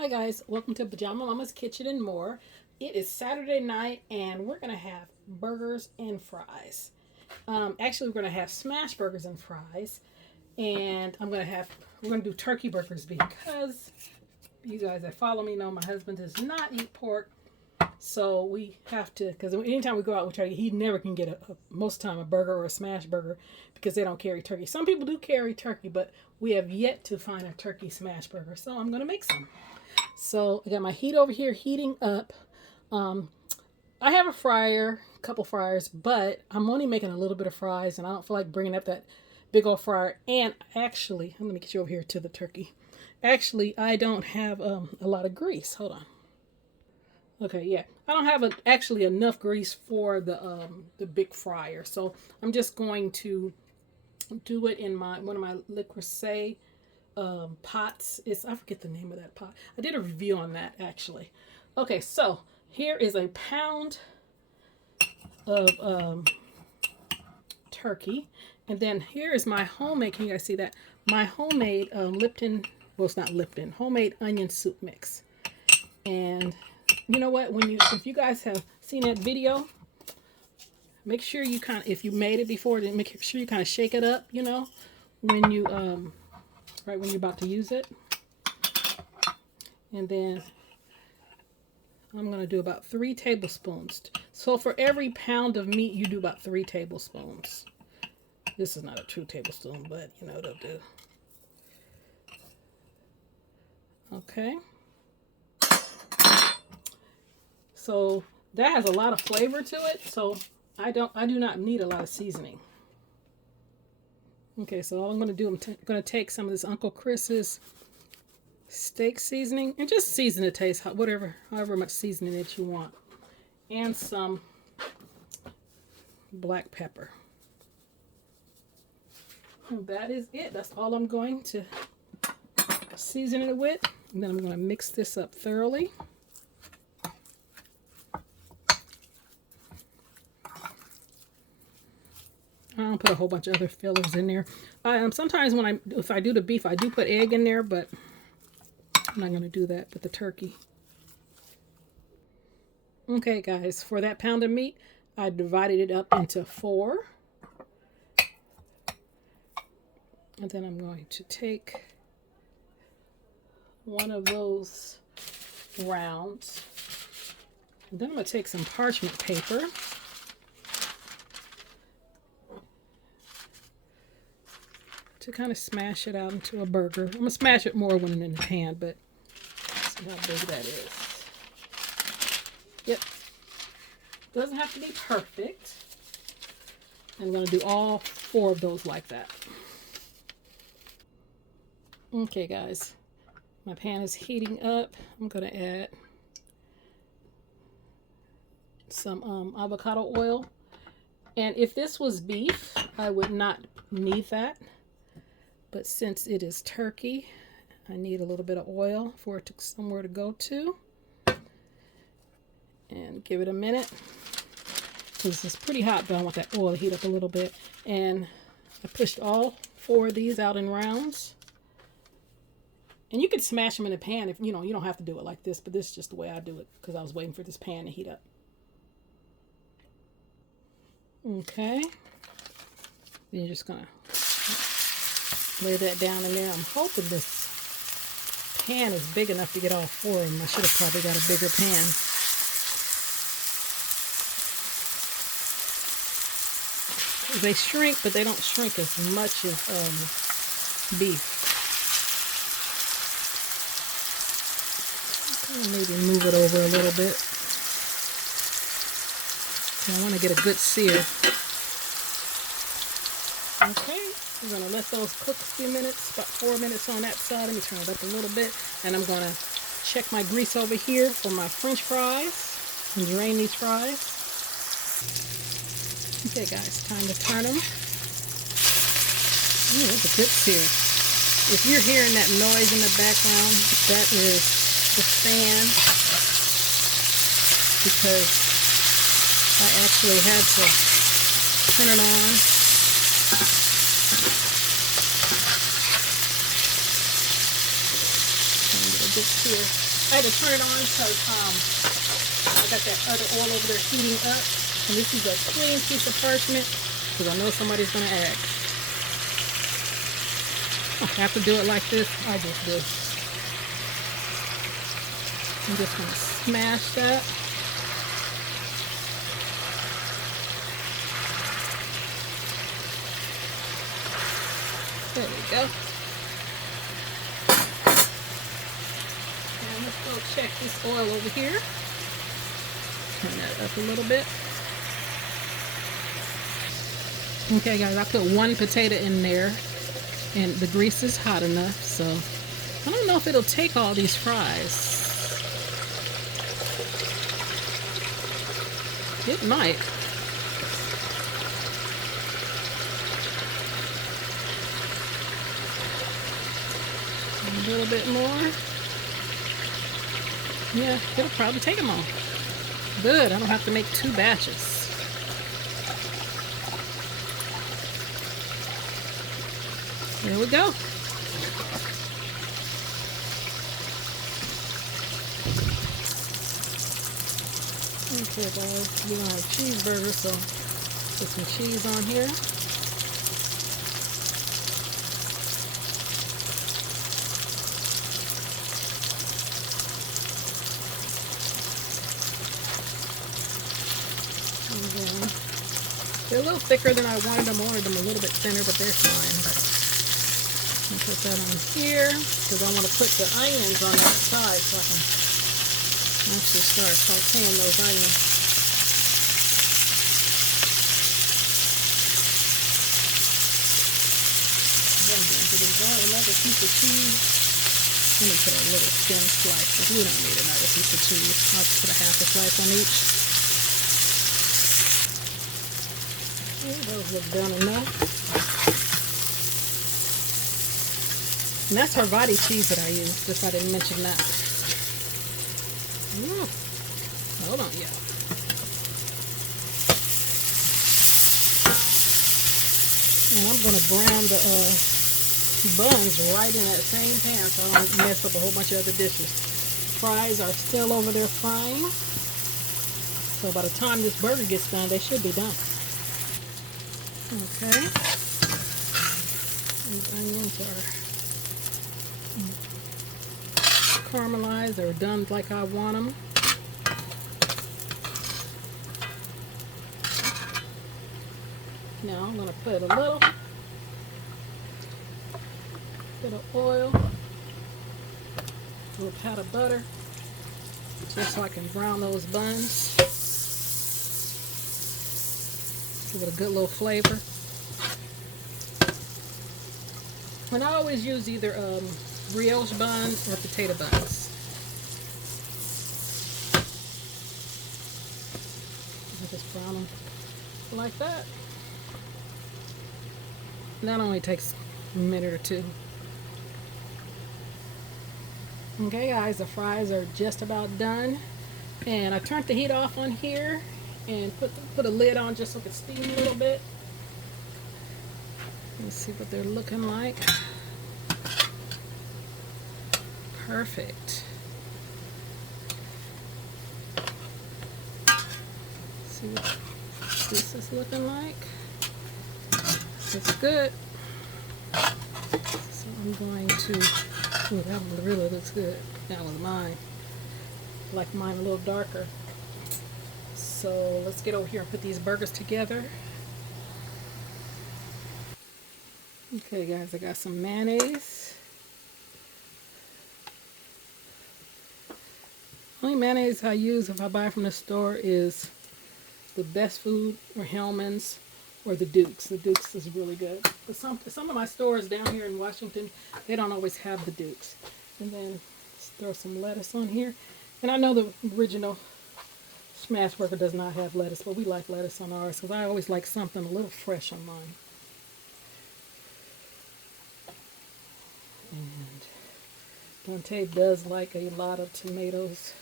Hi guys, welcome to Pajama Mama's Kitchen and More. It is Saturday night and we're going to have burgers and fries. Actually, we're going to have smash burgers and fries. And we're going to do turkey burgers because you guys that follow me know my husband does not eat pork. So we have to, because anytime we go out with turkey, he never can get most of the time a burger or a smash burger because they don't carry turkey. Some people do carry turkey, but we have yet to find a turkey smash burger. So I'm going to make some. So I got my heat over here heating up. I have a couple fryers, but I'm only making a little bit of fries and I don't feel like bringing up that big old fryer. And actually, let me get you over here to the turkey. Actually, I don't have a lot of grease. Hold on. Okay, yeah, I don't have actually enough grease for the big fryer. So I'm just going to do it in one of my Le Creuset pots. I forget the name of that pot. I did a review on that actually. Okay, so here is a pound of turkey, and then here is my homemade. Can you guys see that? My homemade Lipton. Well, it's not Lipton. Homemade onion soup mix. And you know what? If you guys have seen that video, make sure you if you made it before, then make sure you kind of shake it up. You know, when you right when you're about to use it. And then I'm going to do about 3 tablespoons. So for every pound of meat, you do about 3 tablespoons. This is not a true tablespoon, but you know, it'll do. Okay. So that has a lot of flavor to it. So I do not need a lot of seasoning. Okay, so all I'm going to do, I'm going to take some of this Uncle Chris's steak seasoning and just season the taste, however much seasoning that you want, and some black pepper. And that is it. That's all I'm going to season it with. And then I'm going to mix this up thoroughly. I don't put a whole bunch of other fillers in there. Sometimes if I do the beef, I do put egg in there, but I'm not going to do that with the turkey. Okay, guys, for that pound of meat, I divided it up into 4. And then I'm going to take one of those rounds. And then I'm going to take some parchment paper. To kind of smash it out into a burger. I'm going to smash it more when it's in the pan, but see how big that is. Yep. Doesn't have to be perfect. I'm going to do all 4 of those like that. Okay, guys. My pan is heating up. I'm going to add some avocado oil. And if this was beef, I would not need that. But since it is turkey, I need a little bit of oil for it to somewhere to go to. And give it a minute. Because it's pretty hot, but I want that oil to heat up a little bit. And I pushed all 4 of these out in rounds. And you can smash them in a pan if you don't have to do it like this, but this is just the way I do it because I was waiting for this pan to heat up. Okay. Then you're just gonna lay that down in there. I'm hoping this pan is big enough to get all 4 of them. I should have probably got a bigger pan. They shrink, but they don't shrink as much as beef. I'll maybe move it over a little bit. I want to get a good sear. Okay. We're going to let those cook a few minutes, about 4 minutes on that side. Let me turn it up a little bit. And I'm going to check my grease over here for my French fries and drain these fries. Okay, guys, time to turn them. Ooh, that's a good sear. If you're hearing that noise in the background, that is the fan. Because I actually had to turn it on. Here. I had to turn it on because I got that other oil over there heating up. And this is a clean piece of parchment because I know somebody's going to ask. I have to do it like this. I just do. I'm just going to smash that. There we go. And let's go check this oil over here. Turn that up a little bit. Okay guys, I put one potato in there and the grease is hot enough, so I don't know if it'll take all these fries. It might. A little bit more. Yeah, it'll probably take them all. Good, I don't have to make 2 batches. There we go. Okay guys, we don't have cheeseburgers, so put some cheese on here. They're a little thicker than I wanted them. I wanted them a little bit thinner, but they're fine. I'll put that on here because I want to put the onions on that side so I can actually start sauteing those onions. Then another piece of cheese. Let me put a little thin slice because we don't need another piece of cheese. I'll just put a half a slice on each. Those look done enough. And that's Havarti cheese that I use, if I didn't mention that. Hold on, yeah. And I'm going to brown the buns right in that same pan so I don't mess up a whole bunch of other dishes. Fries are still over there frying. So by the time this burger gets done, they should be done. Okay, these onions are caramelized or done like I want them. Now I'm going to put a little bit of oil, a little pat of butter, just so I can brown those buns. Give it a good little flavor. And I always use either brioche buns or potato buns. Just brown them like that. And that only takes a minute or 2. Okay guys, the fries are just about done. And I turned the heat off on here and put a lid on just so it can steam a little bit. Let's see what they're looking like. Perfect. See what this is looking like. It's good. So I'm going to, ooh, that one really looks good. That was mine. I like mine a little darker. So let's get over here and put these burgers together. Okay guys, I got some mayonnaise. Only mayonnaise I use if I buy from the store is the Best Food or Hellman's or the Duke's. The Duke's is really good. But some of my stores down here in Washington, they don't always have the Duke's. And then let's throw some lettuce on here. And I know the original smash burger does not have lettuce, but we like lettuce on ours because I always like something a little fresh on mine. And Dante does like a lot of tomatoes.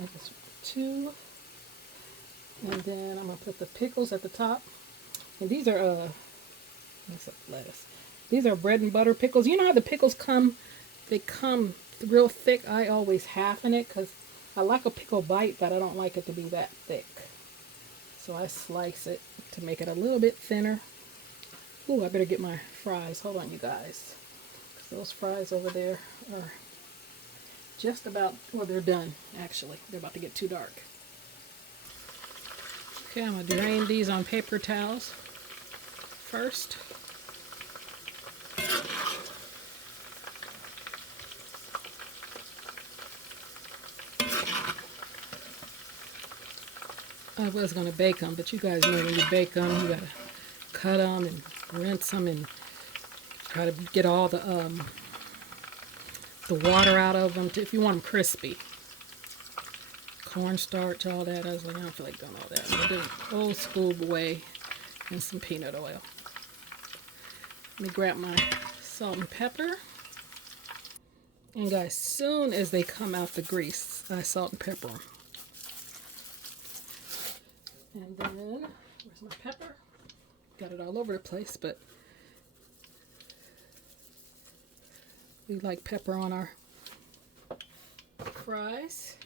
I guess 2. And then I'm going to put the pickles at the top. And these are, let's lettuce. These are bread and butter pickles. You know how the pickles come? They come real thick. I always halfen it because I like a pickle bite, but I don't like it to be that thick. So I slice it to make it a little bit thinner. Ooh, I better get my fries. Hold on, you guys. Those fries over there are just about, well, they're done, actually. They're about to get too dark. Okay, I'm going to drain these on paper towels first. I was going to bake them, but you guys know when you bake them, you got to cut them and rinse them and try to get all the water out of them if you want them crispy. Cornstarch, all that. I was like, I don't feel like doing all that. I'm going to do it old school way and some peanut oil. Let me grab my salt and pepper. And guys, soon as they come out the grease, I salt and pepper them. And then, where's my pepper? Got it all over the place, but we like pepper on our fries.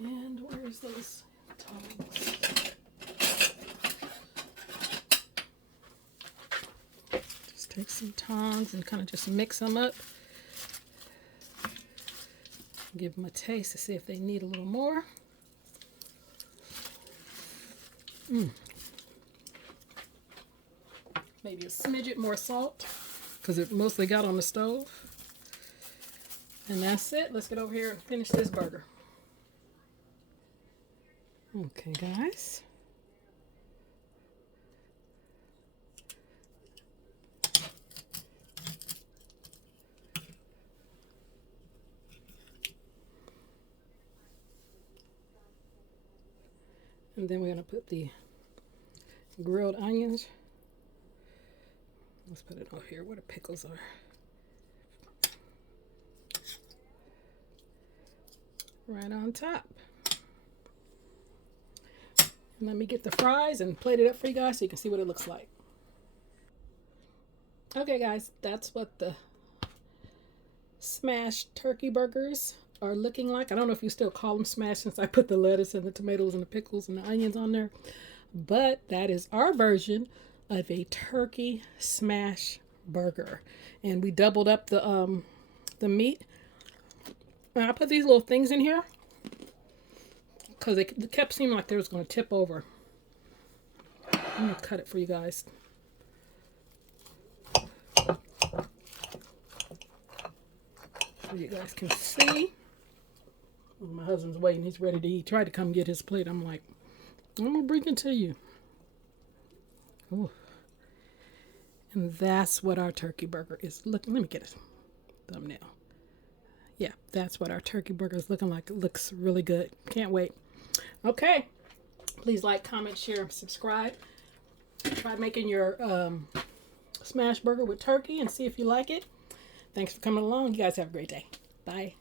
And where's those tongs? Just take some tongs and kind of just mix them up. Give them a taste to see if they need a little more. Maybe a smidget more salt because it mostly got on the stove. And that's it. Let's get over here and finish this burger. Okay, guys. And then we're going to put the grilled onions. Let's put it over here where the pickles are. Right on top. And let me get the fries and plate it up for you guys so you can see what it looks like. Okay guys, that's what the smashed turkey burgers are looking like. I don't know if you still call them smashed since I put the lettuce and the tomatoes and the pickles and the onions on there. But that is our version of a turkey smash burger. And we doubled up the meat. And I put these little things in here because it kept seeming like they was going to tip over. I'm going to cut it for you guys. So you guys can see. My husband's waiting. He's ready to eat. He tried to come get his plate. I'm like, I'm going to bring it to you. Ooh. And that's what our turkey burger is looking. Let me get a thumbnail. Yeah, that's what our turkey burger is looking like. It looks really good. Can't wait. Okay. Please like, comment, share, subscribe. Try making your smash burger with turkey and see if you like it. Thanks for coming along. You guys have a great day. Bye.